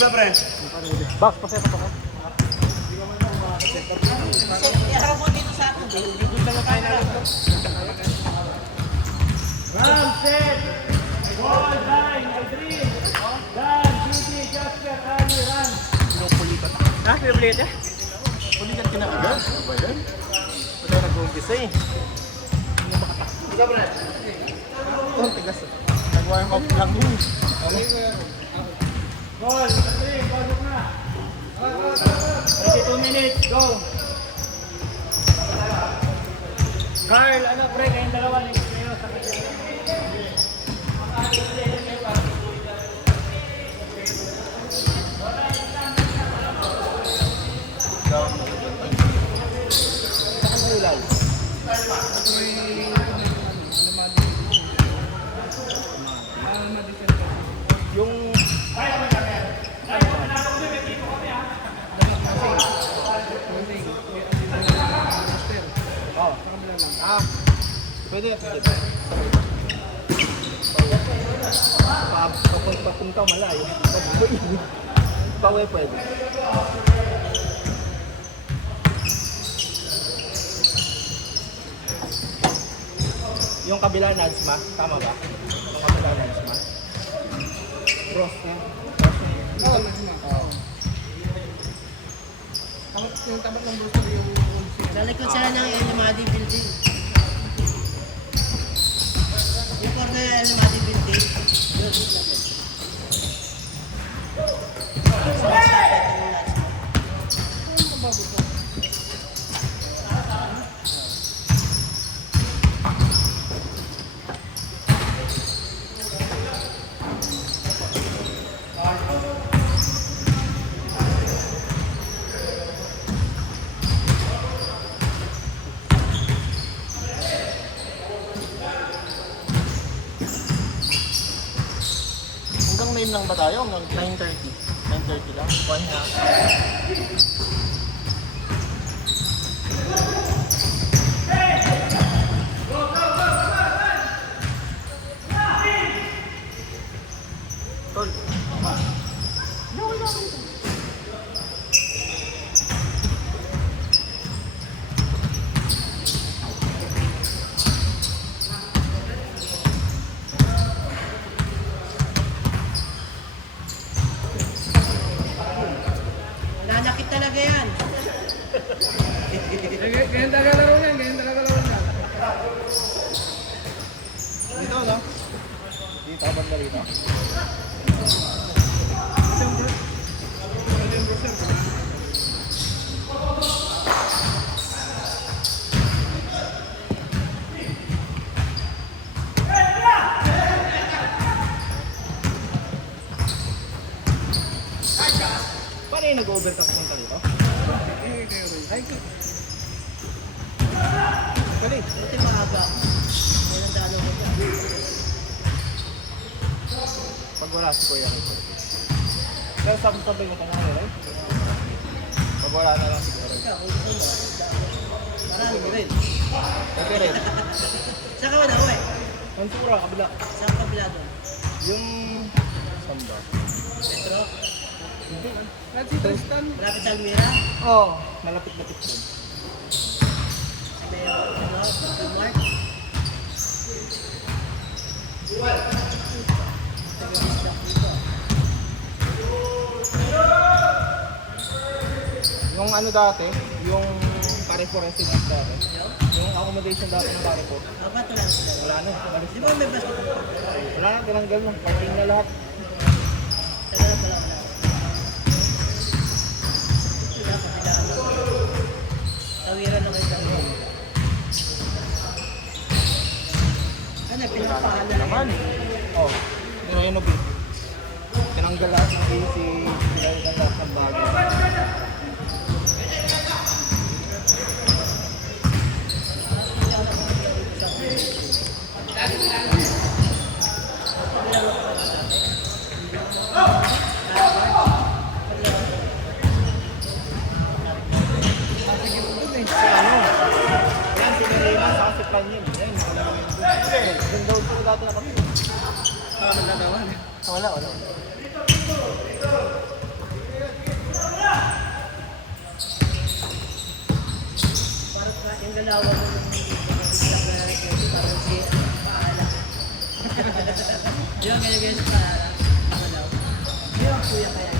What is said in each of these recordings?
Box, paset ako. Iharap mo dito sa akin. Ram, set! Ball, dine, Aldrin! Dan, Gigi, Jasper, Ali, Ran! Pinupulitan. Ha? Pinupulitan? Pulitan ka na agad. Ano ba yan? Wala nag-umpisa eh. Oh, tigas. Nag-warm up lang yun. Ball, Aldrin, pasok na! 32 minutes, go! Carl, ano, break kayong dalawa, next kayo sa kasi. Yung... Pwede, pwede. Kapag papunta malayo, pwede. Pwede. Yung kabila Nadsma, tama ba? Yung kabila Nadsma. Cross na. Oo, Nadsma. Oo. Yung tapat ng gusto yung Sa likod sila ng Elimadi Building. Yung corner ng Elimadi Building. Yun, Hanggang 9 lang ba tayo? Hanggang 9:30. 9:30 lang. Kuhan nga. Tol. nanakit talaga yan. ganyan talaga laro yan, ganyan talaga laro yan. Dito, no? Dito ka ba na rito? Paano yung nag-over ka papunta dito? Ay, galing. Buti maaga. Yan ang dalo ko dyan. Pag wala si Kuya Rico. Pero sabay mo kung ano, right? Pag wala na lang siguro. Marami rin. Okay rin. Saan ka ba na-uwi? Ang sura, kabila. Saan kabila doon? Yung... Samba. Petro? Hindi. At si Tristan, Malapit sa Almira? Oo, malapit-lapit doon. May ano? Good Mark? Taga-dislock dito. Yung ano dati, yung Carrefour residence dati. Yung accommodation dati ng Carrefour. Apat wala na sila. Wala na, umalis Di na. ba may basketball? Wala na, tinanggal na. Parking na lahat. Taga lang pala wala. Dapat kailangan. Tawiran na kayo tawiran. Ano, pinapahan na lang. Naman. Oh, nirenovate. Tinanggal lahat ng AC, tinanggal lahat ng bagay. Si ano? Yan, si Marina sa kasi plan yun. Yan, doon daw po dati na kami. nagdadawan. Wala. lawak mo ng parang si Paala. Di ba ganyan si Paala? Malaw. Di ba kuya kaya?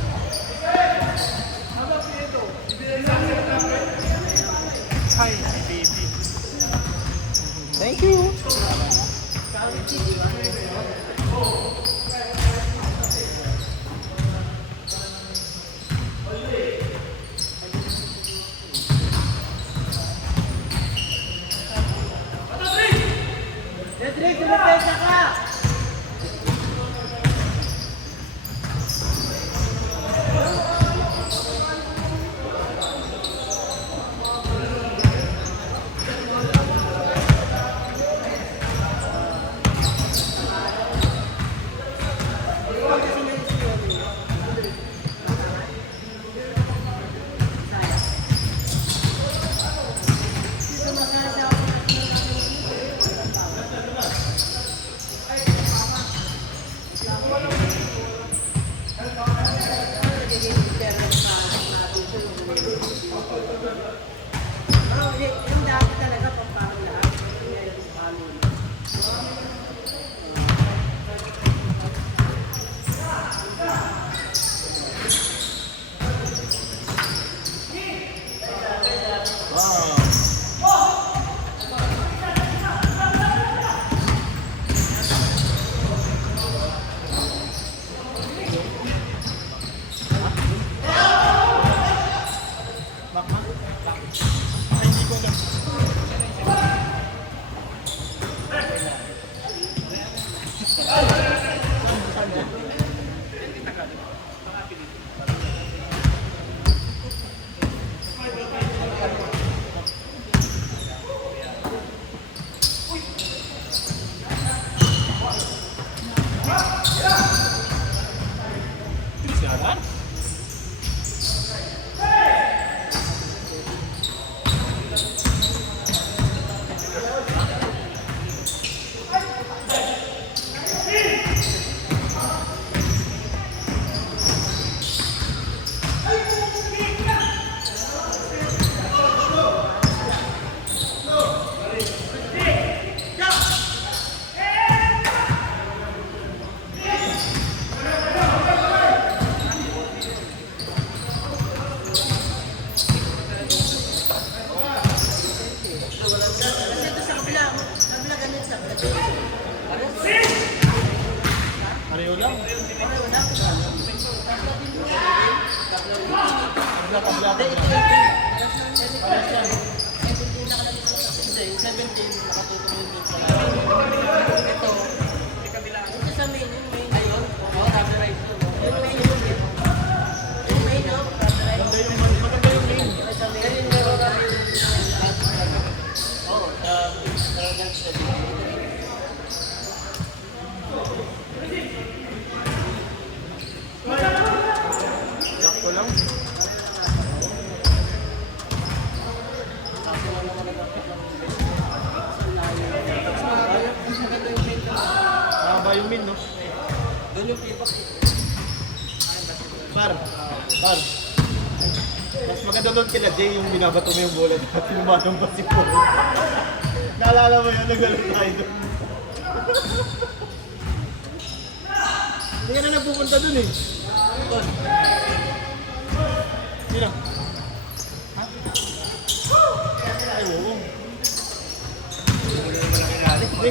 Hi, baby. Thank you. Cedric, lumipesa ka! Yung dati talaga pampano lahat. Yung pampano. Pareho lang. Sakto lang. Mahaba yung min, no? Doon yung pipak. Par. Mas maganda doon kila Jay yung binabato mo yung bola at lumadong pa si Paul. Naalala mo yun, nagalit tayo doon. Hindi ka na nagpupunta doon eh. Sino? Ha? Ay, oo. Hindi.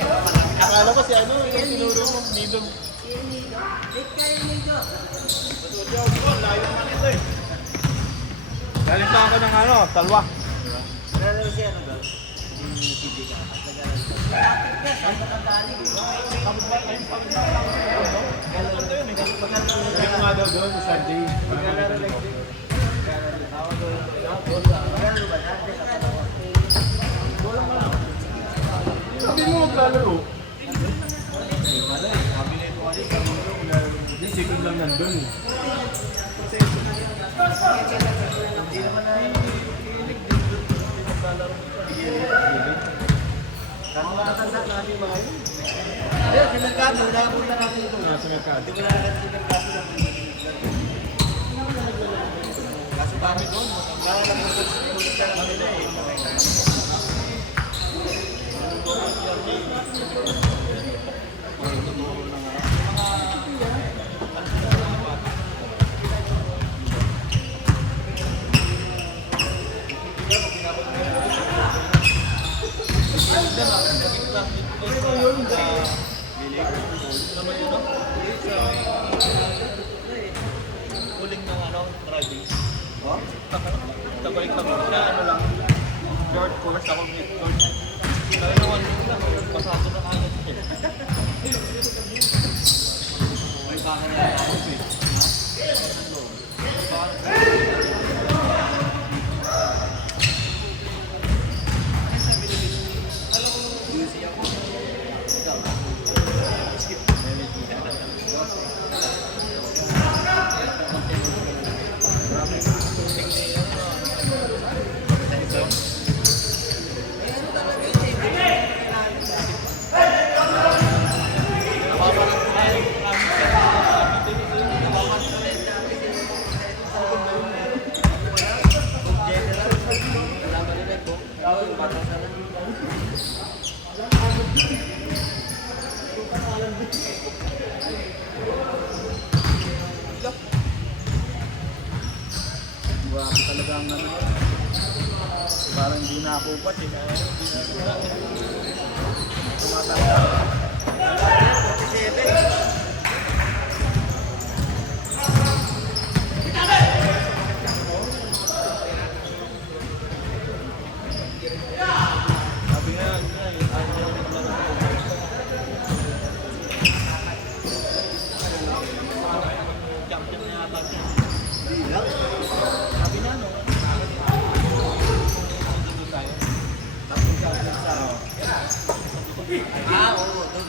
Akala ko si ano, yung sinuro mo, Nidong. Layo naman ito eh. Galing pa ako ng ano, talwa. Nalaro siya ano doon? Yung nagkibig ka. Bakit ka? Saan ka galing? Galing ko nga daw doon, Sunday. Naglalaro like this. Sabi mo maglalaro. Hindi, second lang nandun. Nakatanda natin mga yun. Ayun, si Mercado, nakapunta natin ito. Nasa merkado. Hindi ko na natin si Mercado na kaso kami doon, nakakalaman ko sa kanila eh. Huling ng ano, driving. Tabalik kami siya, ano lang, short course ako mid course. Kaya naman, pasado na agad siya. May baka na ako eh. Grabe talaga ang ano. Parang hindi na ako pa eh. Tumatanda. Sabi nga, ayaw champion na yata siya. Sabi na, no? Oo, doon.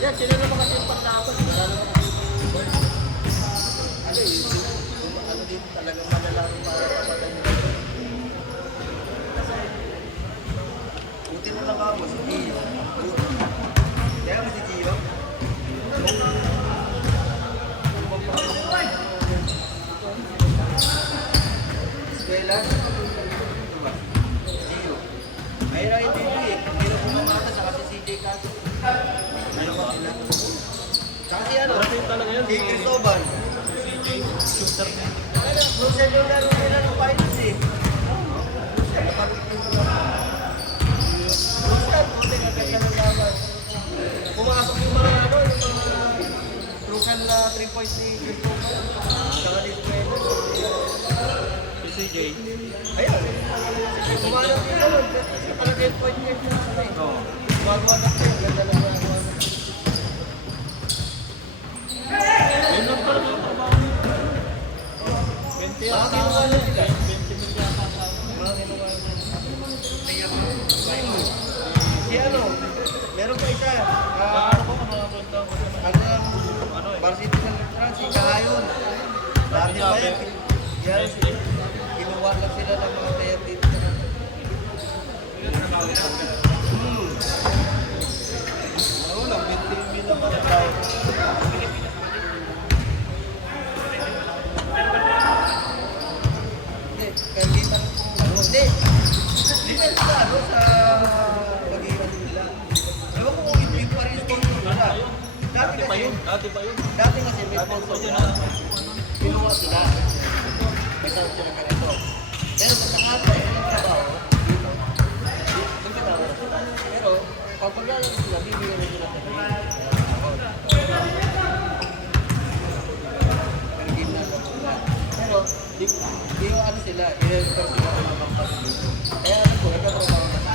Yan, sila na kasi yung pagtapos. Wala naman. Ano din talagang malalaro para kapatid. Buti mo lang ako si Gio. Kaya mo si Gio? Eskwela? Gio. May right din eh. Hindi na pumamata sa kasi CJ Caso. Ano ba sila? Kasi ano? Talaga yun. Si Cristobal. Shooter na. Crucial yung laro nila ng finals eh. Crucial, buti na ganda ng laban. Pumasok yung mga ano, yung mga crucial na 3 points ni Cristobal. Saka ni Eskwela. Si CJ. Ayun. Pumasok yung ano, kasi pala 10 point niya. Oo. Gumagawa na siya, ganda ng mga Yun lang talaga yung trabaho niya. 20 yata. Bakit yung ano sila? 20 mil yata sa mga ginawa niya. Si ano, meron pa isa. Ano ko, mga kwenta ko sa Ano varsity ng Letran, si Kahayon. Dati pa yan. Yan, kinuha lang sila ng mga player dito. Ano lang, 20 mil naman tayo. Hindi, kagita ano, hindi. Depende sa ano, sa pag-iwan nila. Ewan ko kung yung pa rin sponsor nila. Dati Dati pa kasi, yun. Dati pa yun. dati kasi may Dati sponsor pa yun. nila. Kinuha sila. May tawag sila ganito. Pero sa nakata, yung trabaho, dito. Doon ka tawag sila. Pero, pag paglalaro sila, bibigyan na sila ng pero, di yung ano sila, i-refer sila ng mga kapatid. Kaya ano po, nagkatrabaho na sila.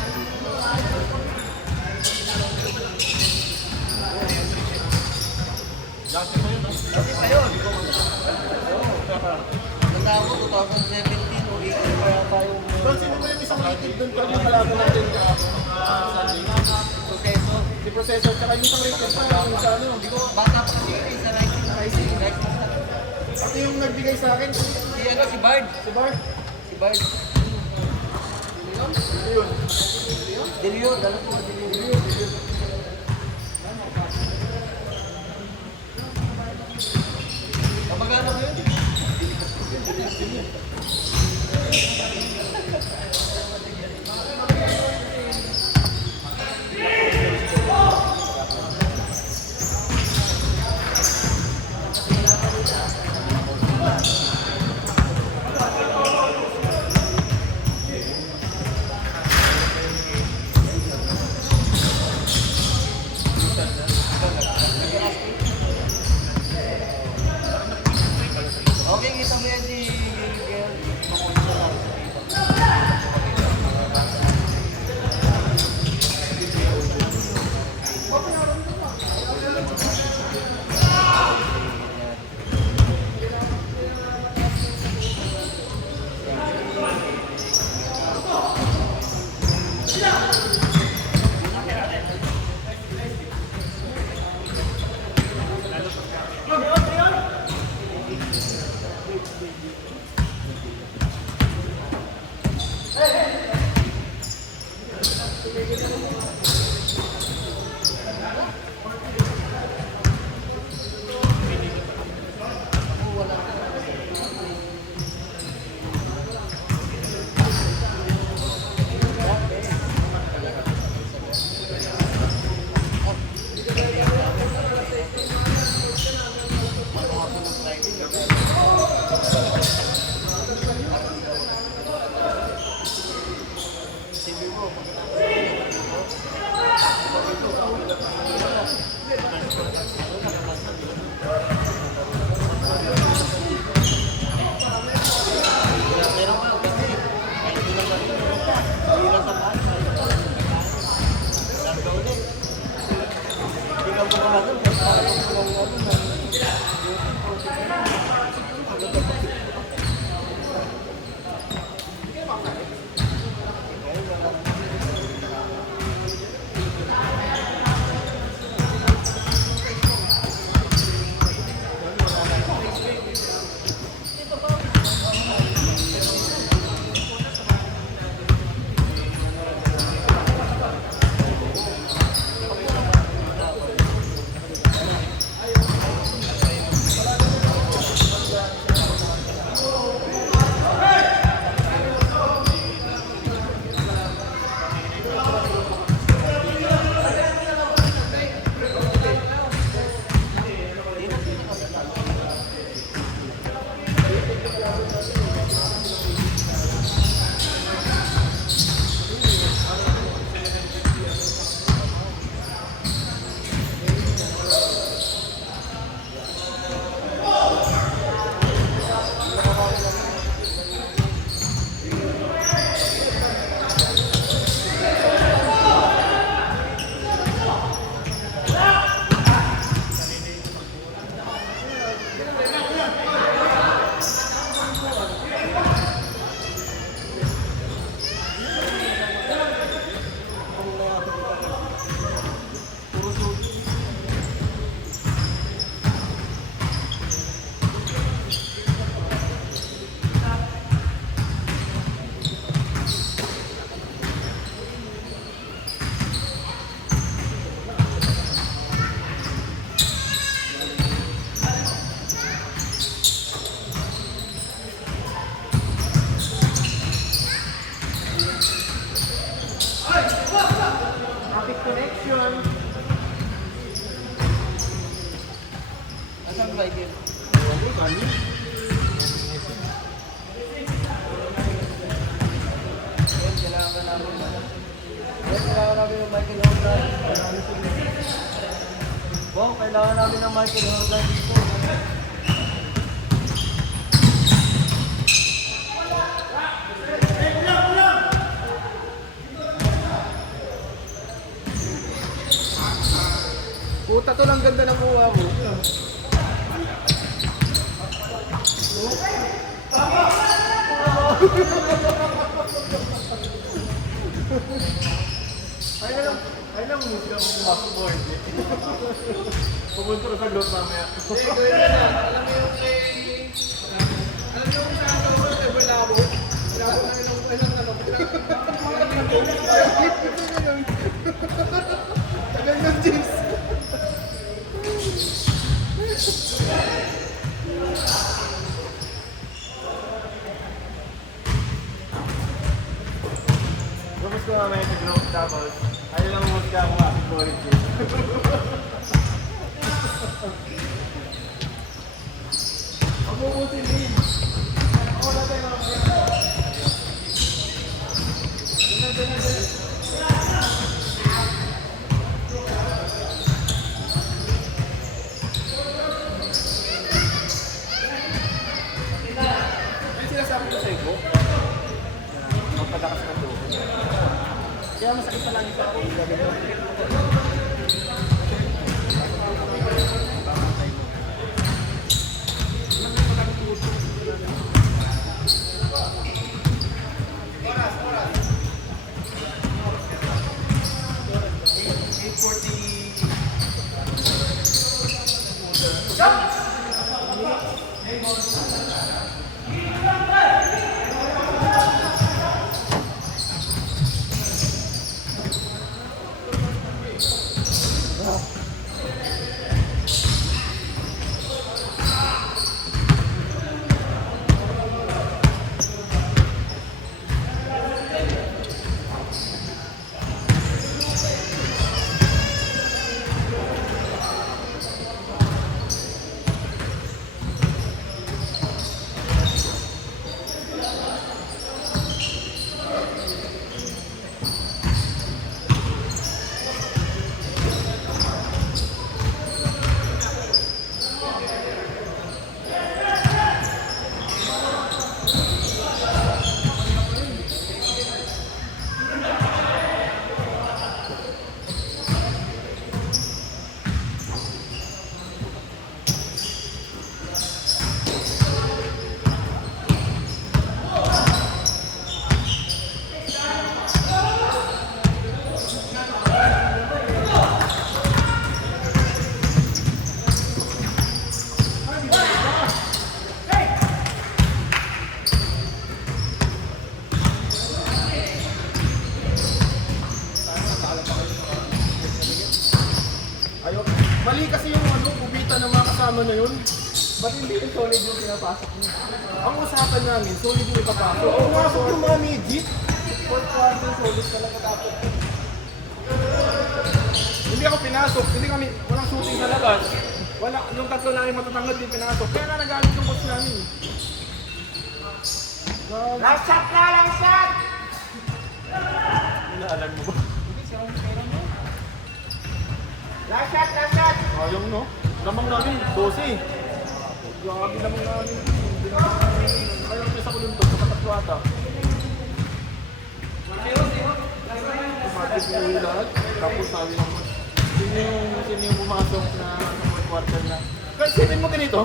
Dati pa yun. Dati pa yun. Tandaan ko, 2017 o 18 pa yata yung Doon, sino ba yung isang rated doon pa yung kalaban natin proseso. si Processor, tsaka yung isang rated pa yung sa ano. Hindi ko, bata pa kasi yun, sa Rising. Ito yung nagbigay sa akin. Si ano, si Bard. Si Bart. Si Bard. Ito yun. Delio, dala ko Delio. Kapagano ko yun? Saan ba Michael? Kailangan namin ng Michael Jordan. Bong, kailangan namin ng Michael Jordan dito. Puta to lang ganda ng kuha mo. Ay lang mo siya kumuha ko board. Pumunta ka sa load mamaya. Hindi, gawin na na. Alam mo yung kay... Alam mo yung saan ako, ever labo? Labo na ilang ano. Tagal ng James. Tapos ko mamaya sa group tapos ay lang mo siya kumuha ko board. Mabubuti din. Ako na tayo mamaya. May sinasabi ko sa iyo. Magpadakas ng dugo. Kaya masakit pa lang sa ako. Mali kasi yung ano, kubita ng mga kasama na yun. Ba't hindi yung solid yung pinapasok niya? Ang usapan namin, solid yung ipapasok. Oo, pumasok yung mga midget. Fourth quarter, solid talaga dapat. Hindi ako pinasok, hindi kami, walang shooting sa labas. Wala, yung tatlo lang yung matatanggal din pinasok. Kaya nga nagalit yung coach namin. Last shot na! Last shot! Inaalan mo ba? Last shot! Last shot! Ayong no? Lamang namin, 12. Grabe lamang namin. Hindi namin kaya pisa ko dun to, sa katatwata. Tumatis yung lahat. Tapos sabi ng sino yung pumasok na fourth quarter na. Kaya sipin mo ganito.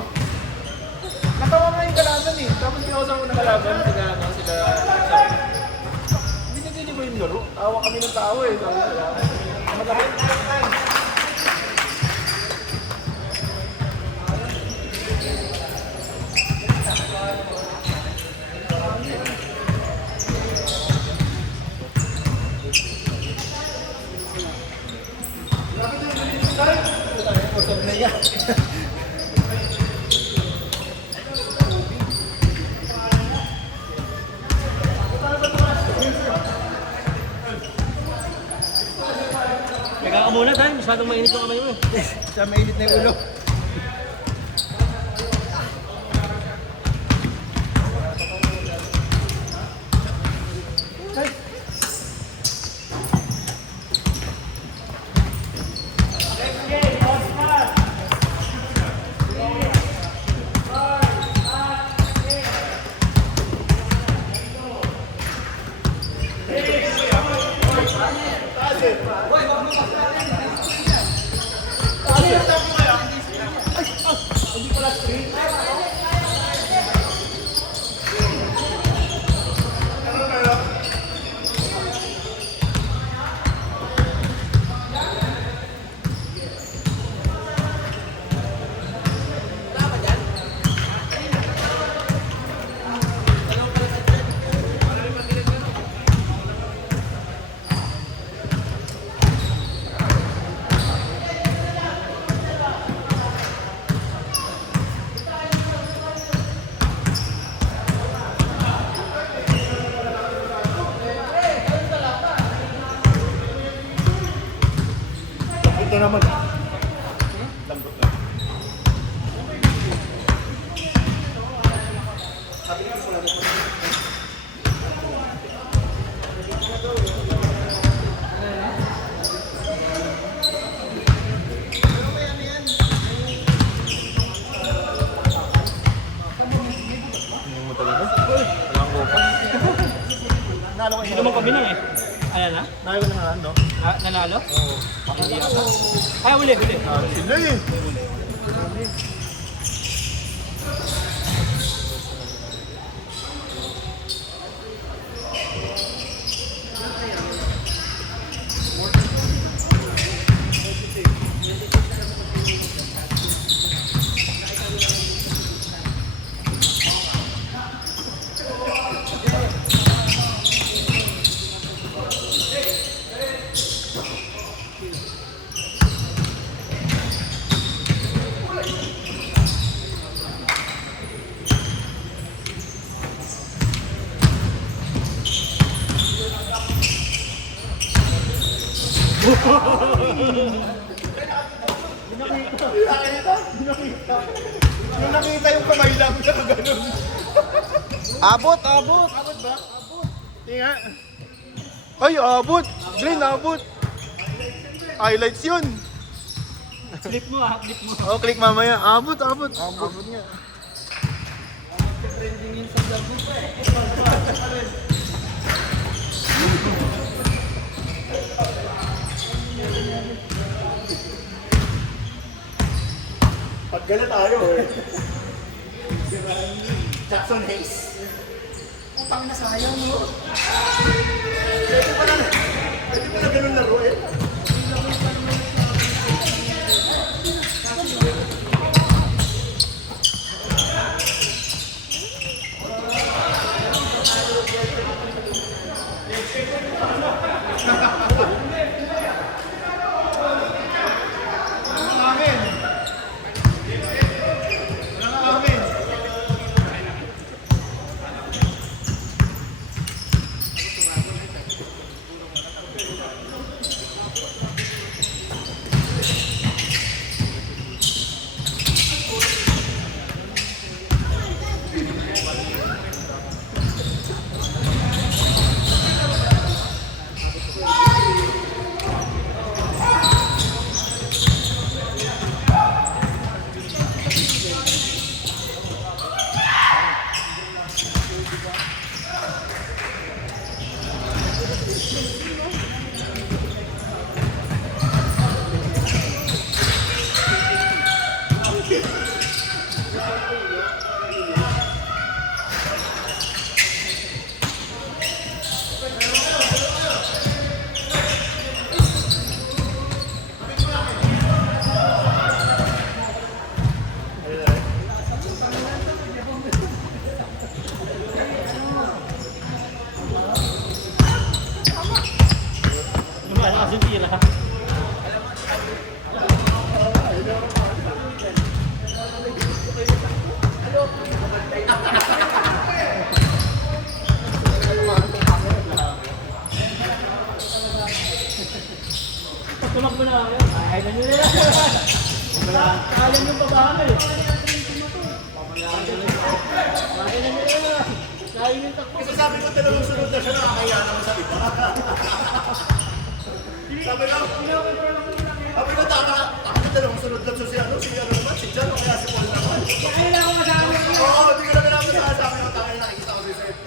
Natawa nga yung kalaban eh. Tapos pinausap ko ng kalaban sila. Hindi ba yung laro? Tawa kami ng tao eh. Sabi sila. Madami. Teka ka muna, Dan. Masyadong mainit yung kamay mo. Siya mainit na yung ulo. naman. Lambot lang. Sabi ko sa lambot. Hindi mo talaga? Walang gopa. Nalo ko Hindi naman kami na eh. Ayan na? Nalo ko na ano? Ah, nanalo? Oo. Hindi ata. Ay, uli. Sila eh. Yung nakita yung kamay lang na gano'n. Abot! Abot ba? Abot. Tinga. Ay, abot! Green, abot! Highlights yun! Flip mo ah, flip mo. Oh, click mamaya. Abot! Abot nga. Pagkala tayo eh. Jackson Hayes. Utang na sayang mo. Pwede pa na ganun laro eh. Malakas yung tira. Pag tumakbo na kami, ay na nila. Kaya yung babae. Kaya na nila. Kaya yung takbo. Kasi sabi ko dalawang sunod na siya, nakakaya naman sa iba. Sabi ko tama, ako dalawang sunod na siya si ano naman, si John, o kaya si Paul naman. Kaya na ako masama. Oo, hindi ko naman ako sasabi ng takay nakikita ko si Seth.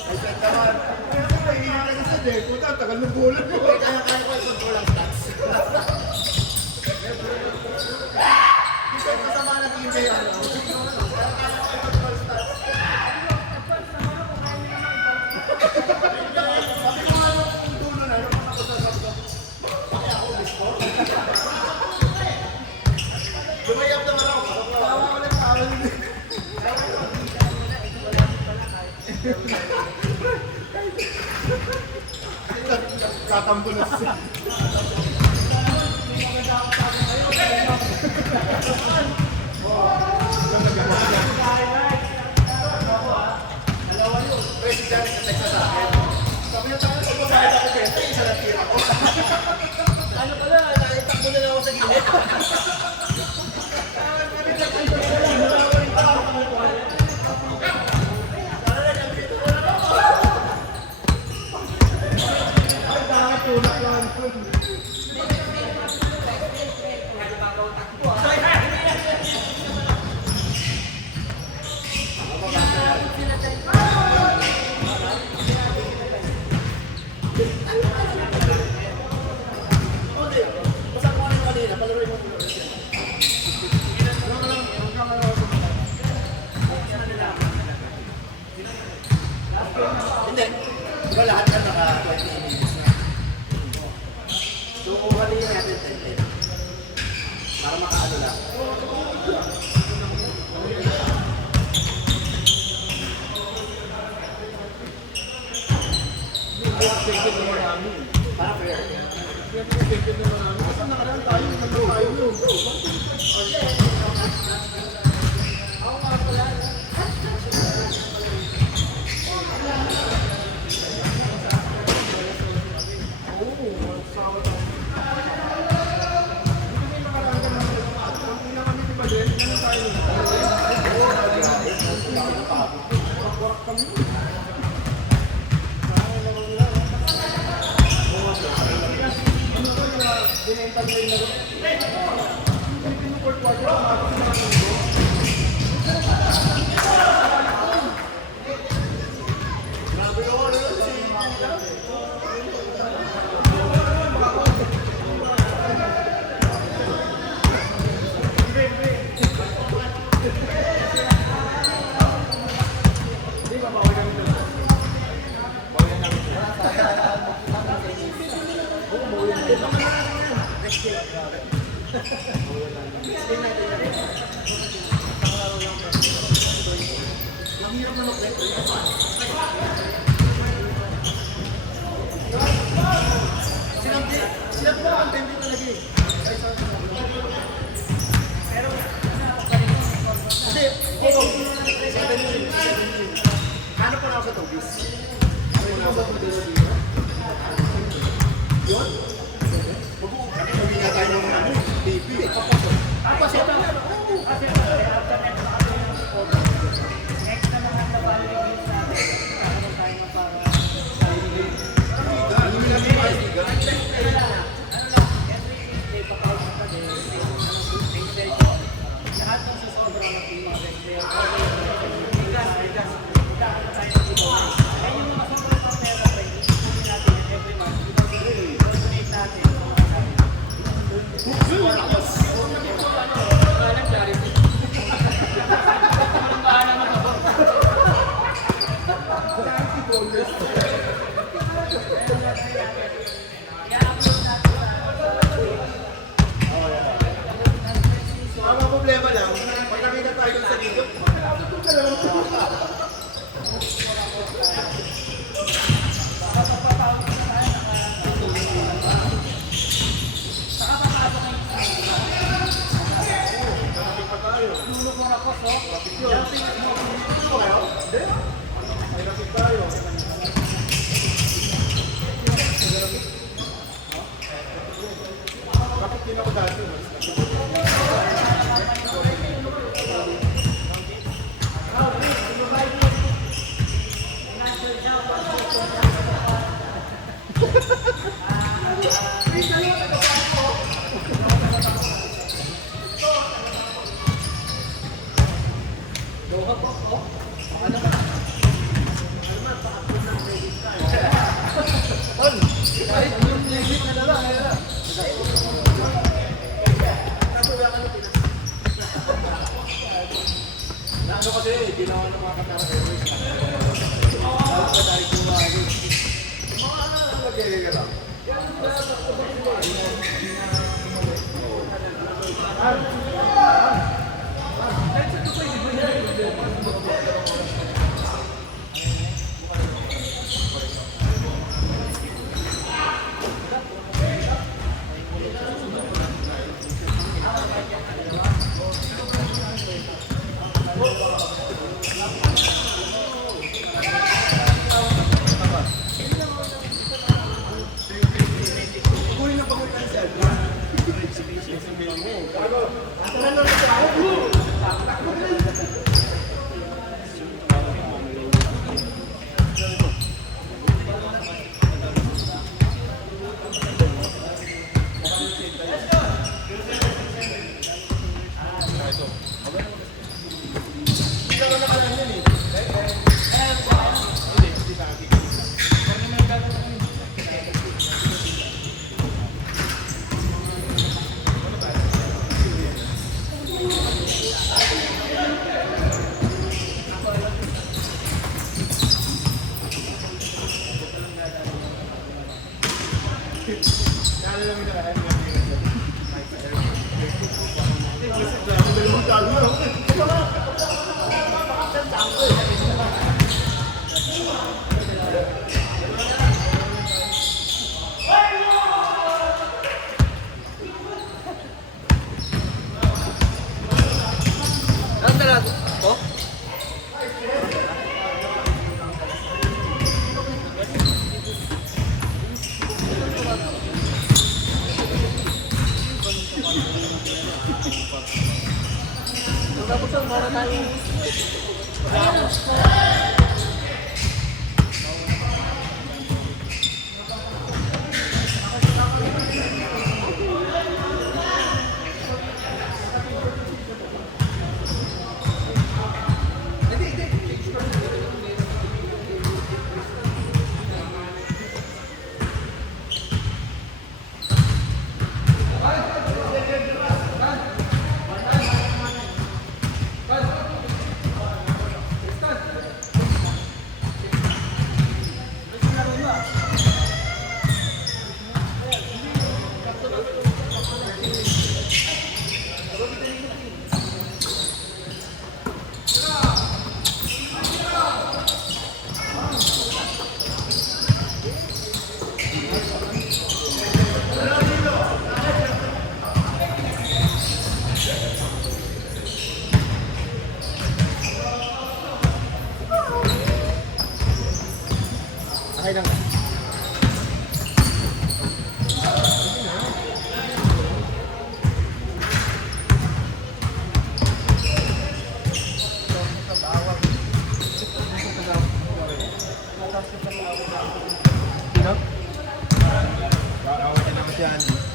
Ay Seth naman. Kaya ko nahihili na si Seth eh, puta, tagal ng bulan ko. Kaya ko i-control ang stats. Si Seth kasama na team kaya ano. Lumayap naman ako. Tawa ko lang tawa nila. Tatambo na siya. Pre, si Janet na-text sa akin. Sabi niya tayo, pag magkakita ko 20, isa na tira ko. Ano pala, nakita ko na lang ako sa gilid. Ano pa ako sa tubis? Sabi nga tayo ng ano, TV. Kasi ito, after next next na mga nabali games natin, kakaroon tayo ng para Ano yung natin mga liga? every Tuesday, patawag sa kami, may session. Lahat ng susobra ng team, kakaroon tayo ng ibo. Kaya yung mga sobrang pang pera, pwede natin every month, donate natin. Ang problema lang, pag nakita tayo sa liga, ano kasi, ginawa ng mga Qatar Airways. Mga lang. Tapos ang para tayong Okay lang. Sino? Kakawin naman si Andy.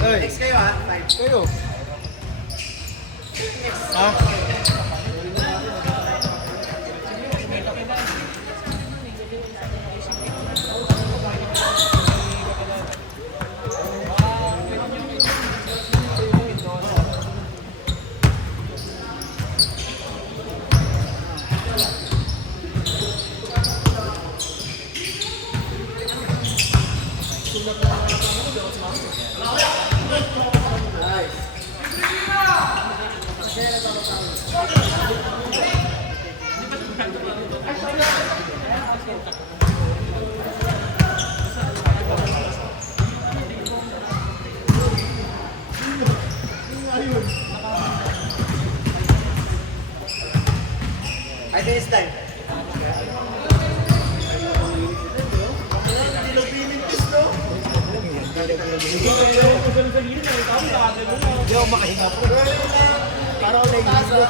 Next kayo ha. Kayo. Ha? Ay, this time. Hindi ako makahinga po. Parang ako nahihilo.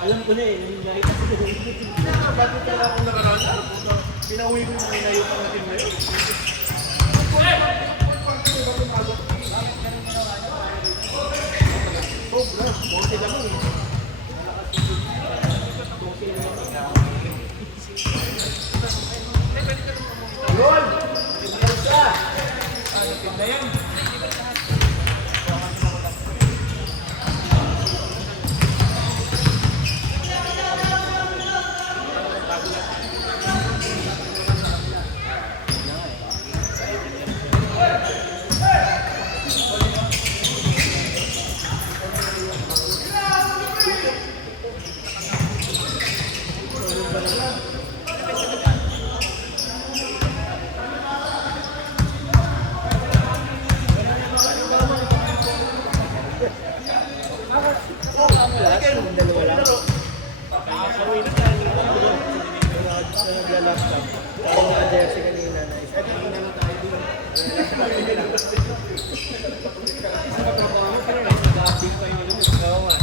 Alam ko na eh, nangyari Bakit ka lang akong nakaraan? Pinauwi ko yung inayo pa natin na yun. Sobra, konti lang eh. Yun! Isa! Na yan.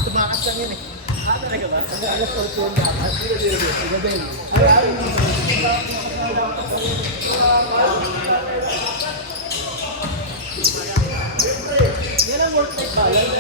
Tumakas lang yun eh. Talaga ba? Hanggang alas 8 yung dapat. Yan ang work-life balance.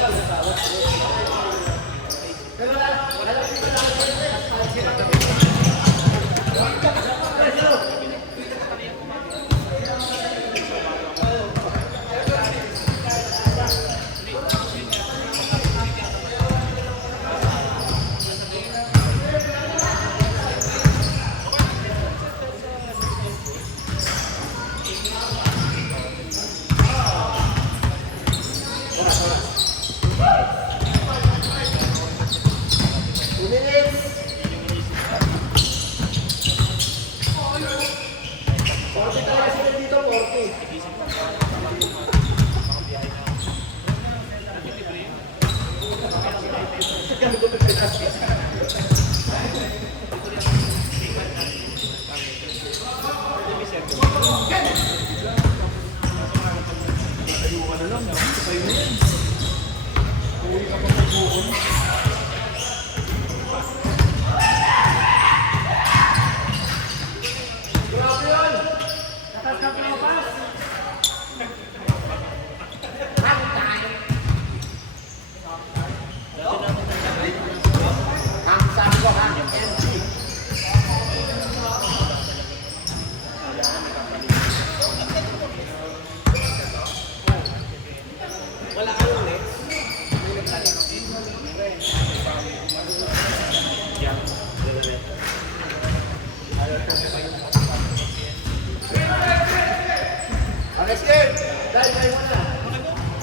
Next game! Dahil kayo muna.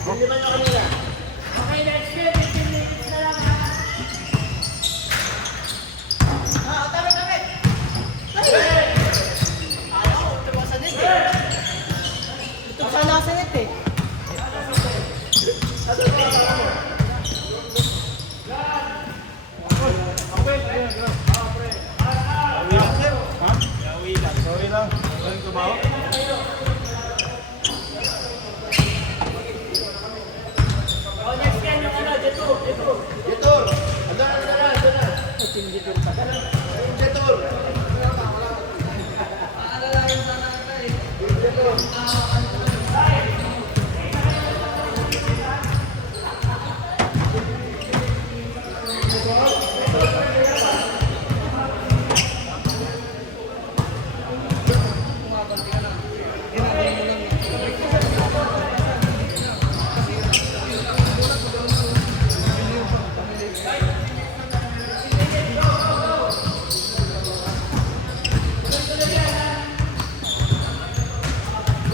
Hindi ba nyo kanina? Okay, next game. 15 minutes na lang. Ito sana sa net eh. Oh, next game yung ano, Jetur. Jetur! Andun na. Jetur!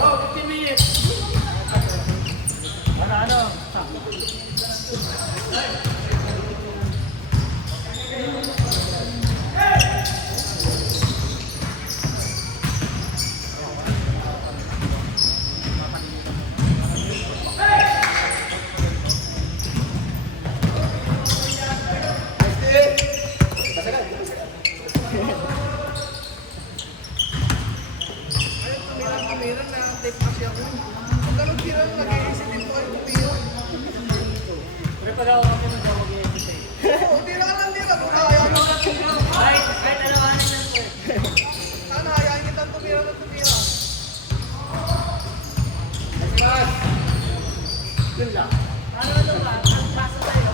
Go, 15 minutes. May pagawa kami ng gawa ginagawa sa'yo. Kahit alawanan lang po. Yun lang. Ano ito ba? Ang basa tayo.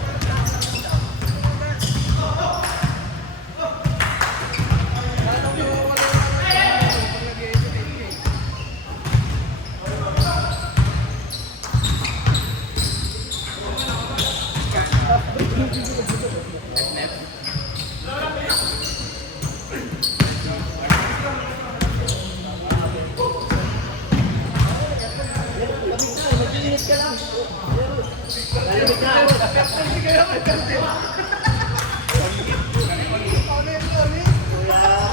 Kuya,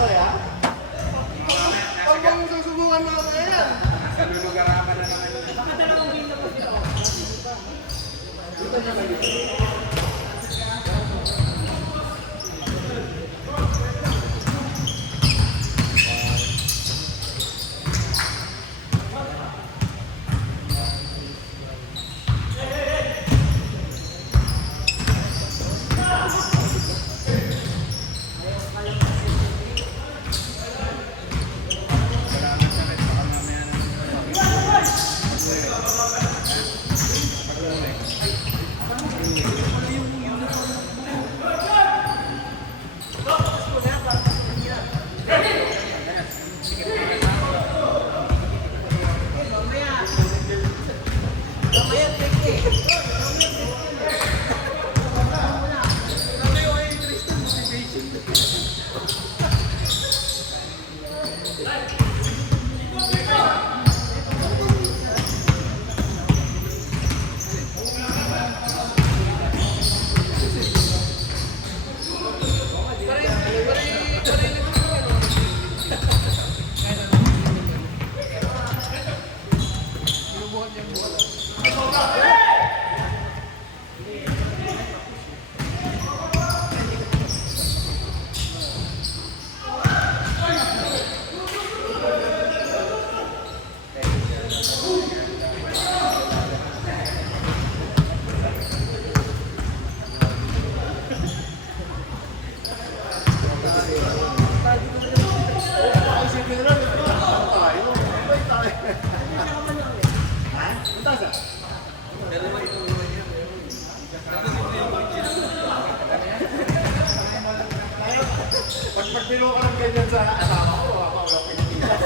Pag biro ka ng ganyan sa asawa ko, ako ang Pilipinas.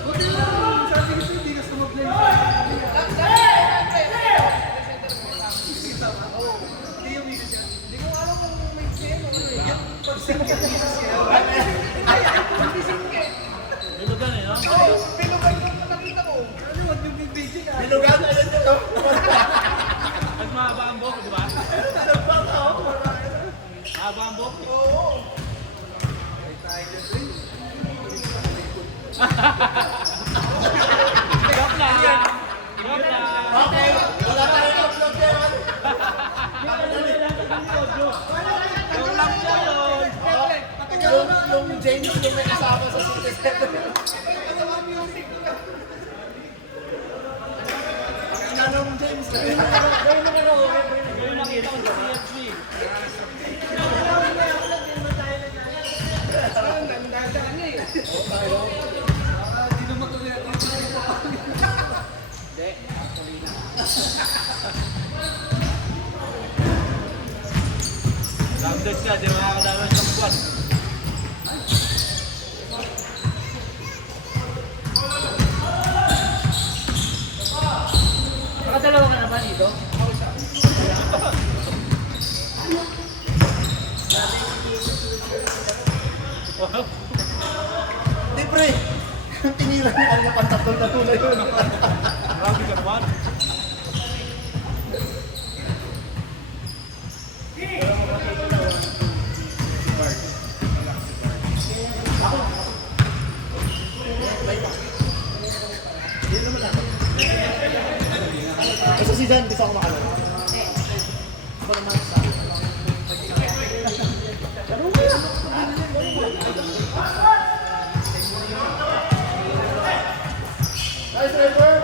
Buti lang, sabi kasi hindi ka sumaglan. Hindi ko alam kung may sale o ano eh. Yung pag-sing ka dito siya. Bilugan eh, no? Oo, pinugan ko na nakita ko. Ano, wag yung big-big ka. Binugan, ayun yun, no? Mas mahaba ang buhok, di ba? Mahaba ang buhok. Joke lang. Joke lang. Okay, wala tayong upload yan. Joke lang siya yun. Yung James yung may kasama sa City Center. Anong James? Ngayon nakita ko sa CFC. Hindi naman ko nila. Grounded ka, di ba makakadama sa buwan? Nakadalawa ka naman dito? Di pre, yung tinira niya ang napantatol na tulay yun. Grabe ka naman. Kasi si Dan, gusto ako makalala. Ako naman sa... Nice, Trevor!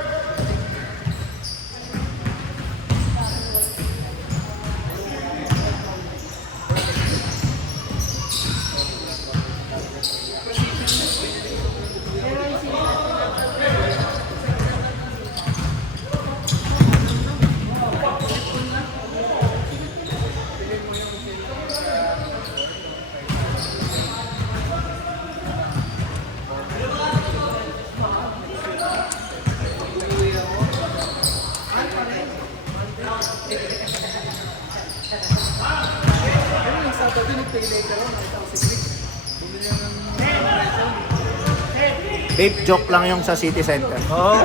Pero yung Sabado, nag-pay later on. Nakita ko si Chris. Bumili ng presyo. Babe, joke lang yung sa City Center. Oo.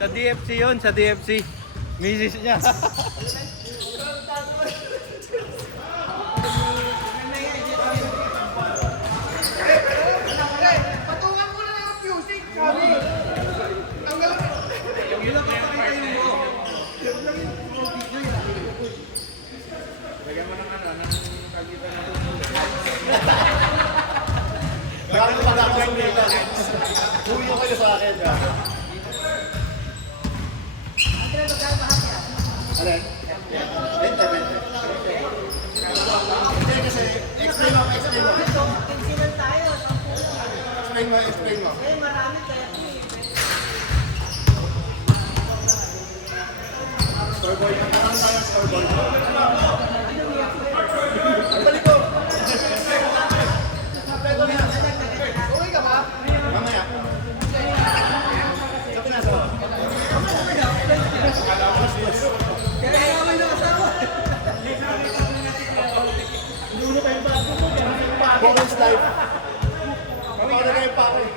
Sa DFC yun, sa DFC. Misis niya. Patungan mo na ng music, sabi. Ang galing. Yun lang papakita yung mo. Yun lang yung video yun. Bago pa ako sa mga Huwi nyo kayo sa akin. Alin? 20. Hindi kasi, explain mo. Tinsinan tayo, Explain mo. eh marami tayo. Starboy. Ano tayo Starboy? Ang balik ko. Peto niya. Uy ka ba? Mamaya. Sa pinasa. Kaya naman yung asawa. Bonus life. Paano na kayo pa ako eh?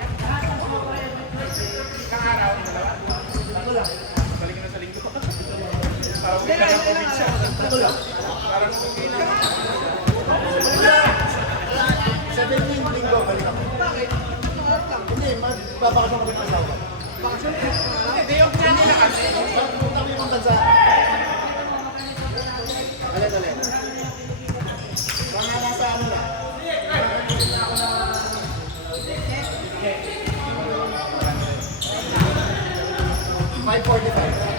Ano lang? Ano lang? 17 linggo, balik ako. Bakit? Hindi, magbabakasyon kami ng asawa. Bakasyon? Hindi, yung plano na kasi. Punta kami ibang bansa. Dali. Mga nasa ano na. 5:45.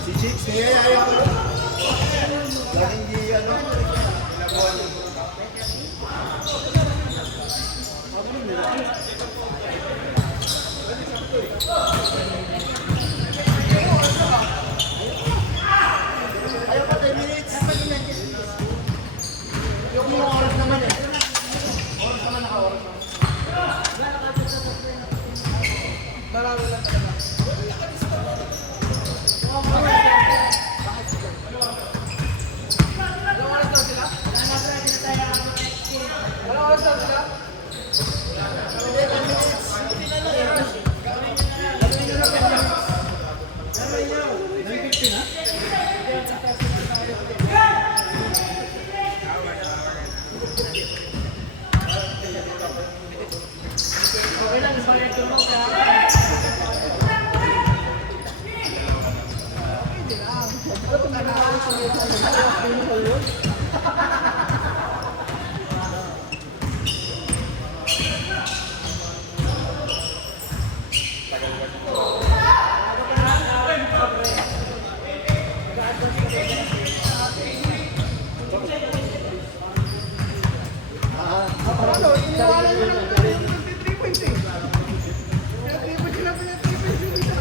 Si Chicks, niyayaya ko. Laging di ano. Ayaw pa 10 minutes. Yung oras naman eh. Oras naman naka-oras naman. Marami lang talaga. Ilang oras daw sila? Ilang oras daw sila? Okay lang, isang tulog ka. Ano, iniwala nyo ng 3 points eh. Kaya 3 points sila pinag-3 points yung isa.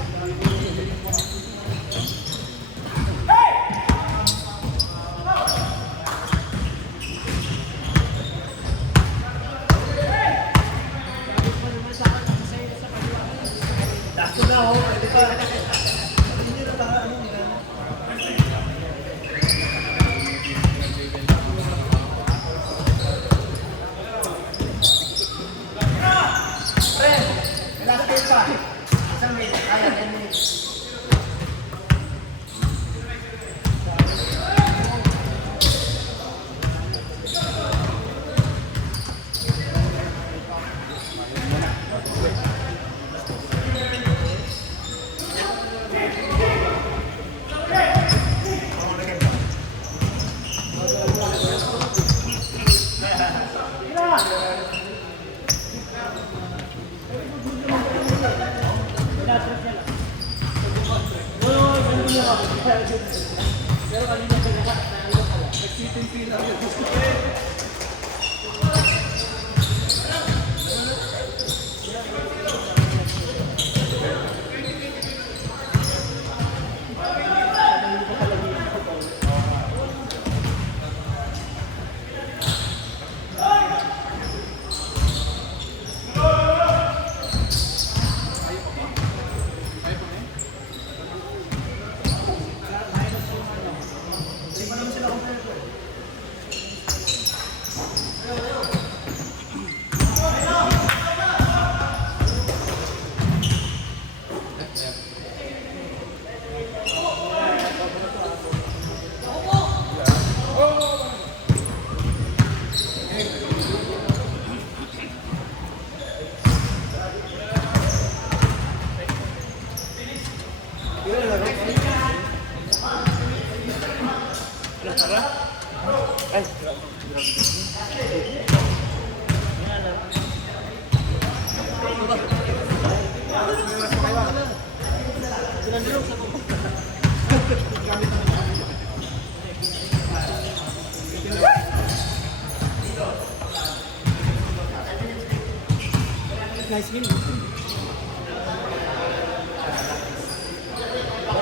Dasto na ako, pwede pa. Pre, last game pa. Isang minute, kaya 10 minutes.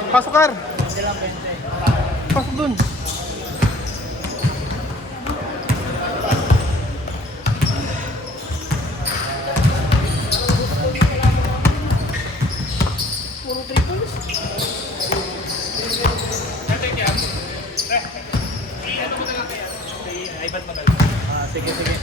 Pasok, Kar. Pasok dun. Sige, sige.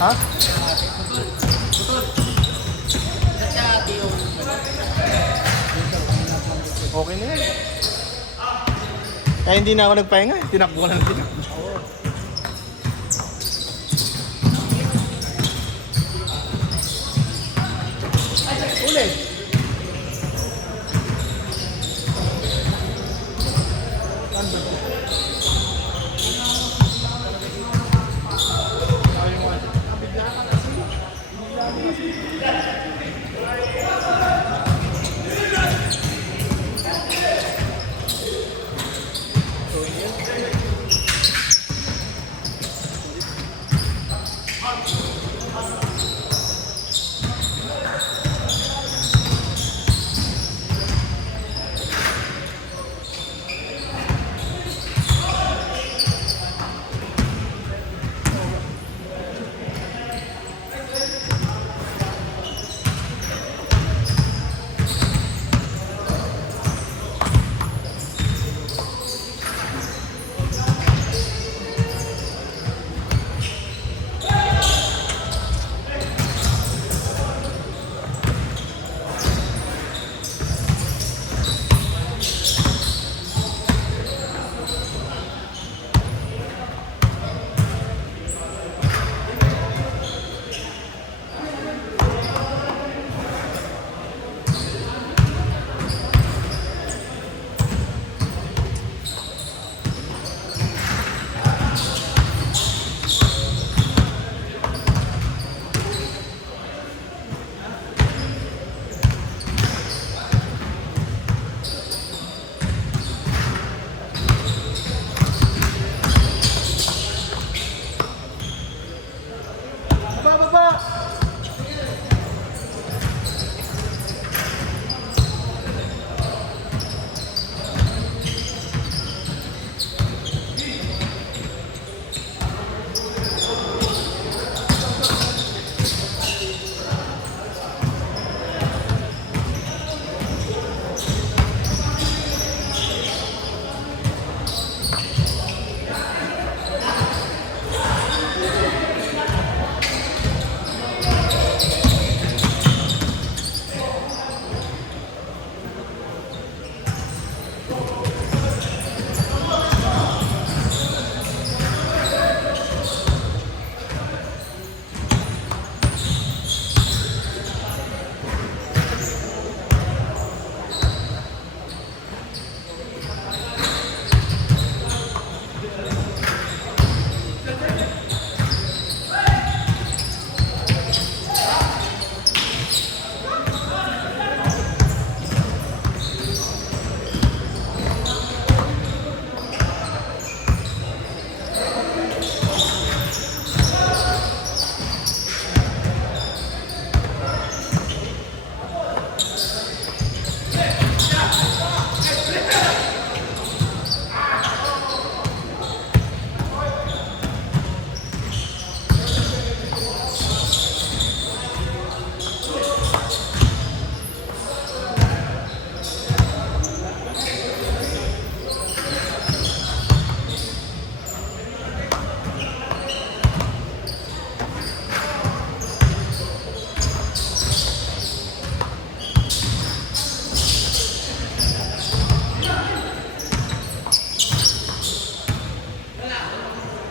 Ha? Putol. Sa ate yung... Okay na yan. Kaya hindi na ako nagpahinga. Tinakbo ko lang tinakbo. Uli.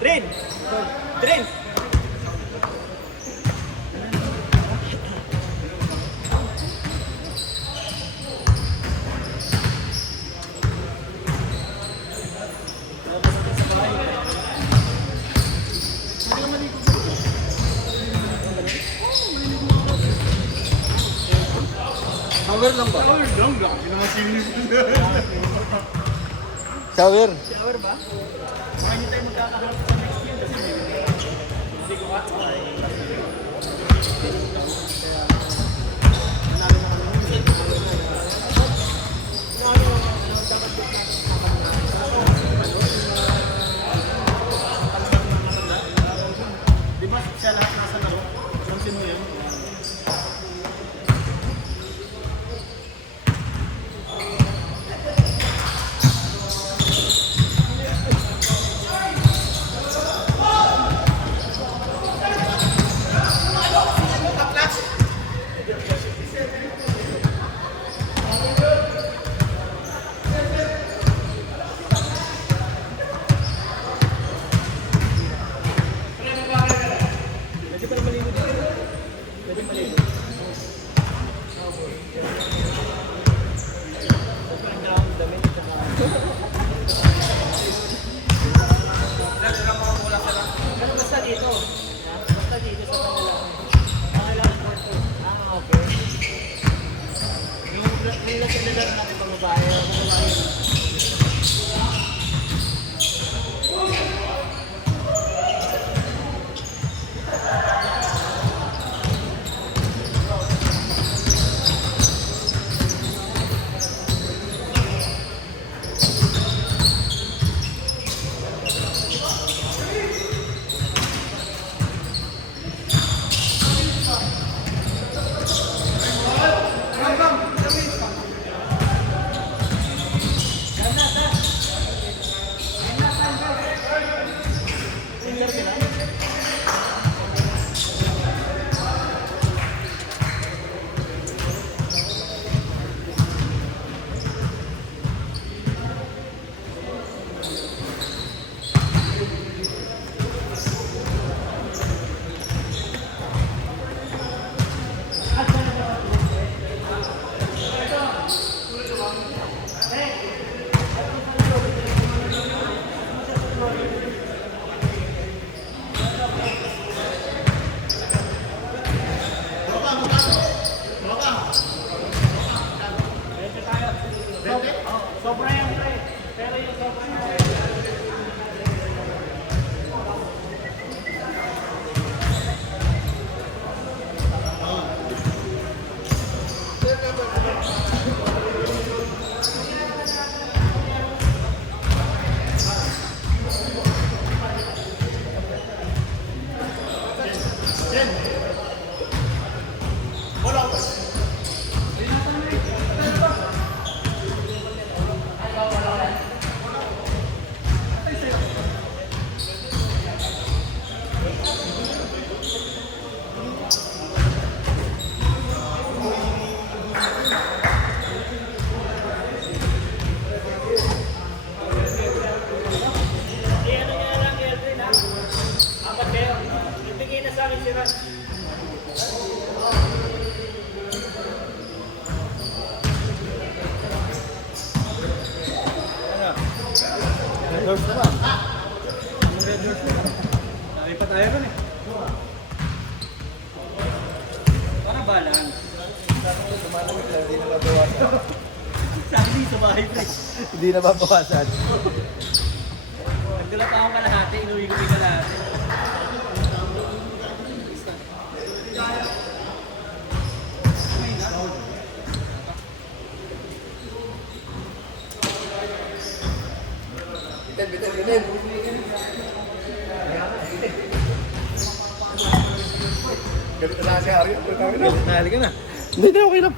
Drin! Drin! Shower lang ba? Shower lang, laki naman sinis. Shower. Shower ba? Baka hindi tayo magkakaharap sa next year kasi hindi ko Di ba siya lahat nasa laro? Pansin mo yan? nilaro natin pang babae. Sobra yan, pre. Pero yung sobra yan. Dami pa tayo ron eh. Parang balance. Hindi na mabawasan. Sabi sa bahay pre. Hindi na mabawasan. Nagdala pa akong kalahati, inuwi ko yung kalahati. Bitin. Ganito na si Aryo. Nahali ka na. Hindi, okay lang.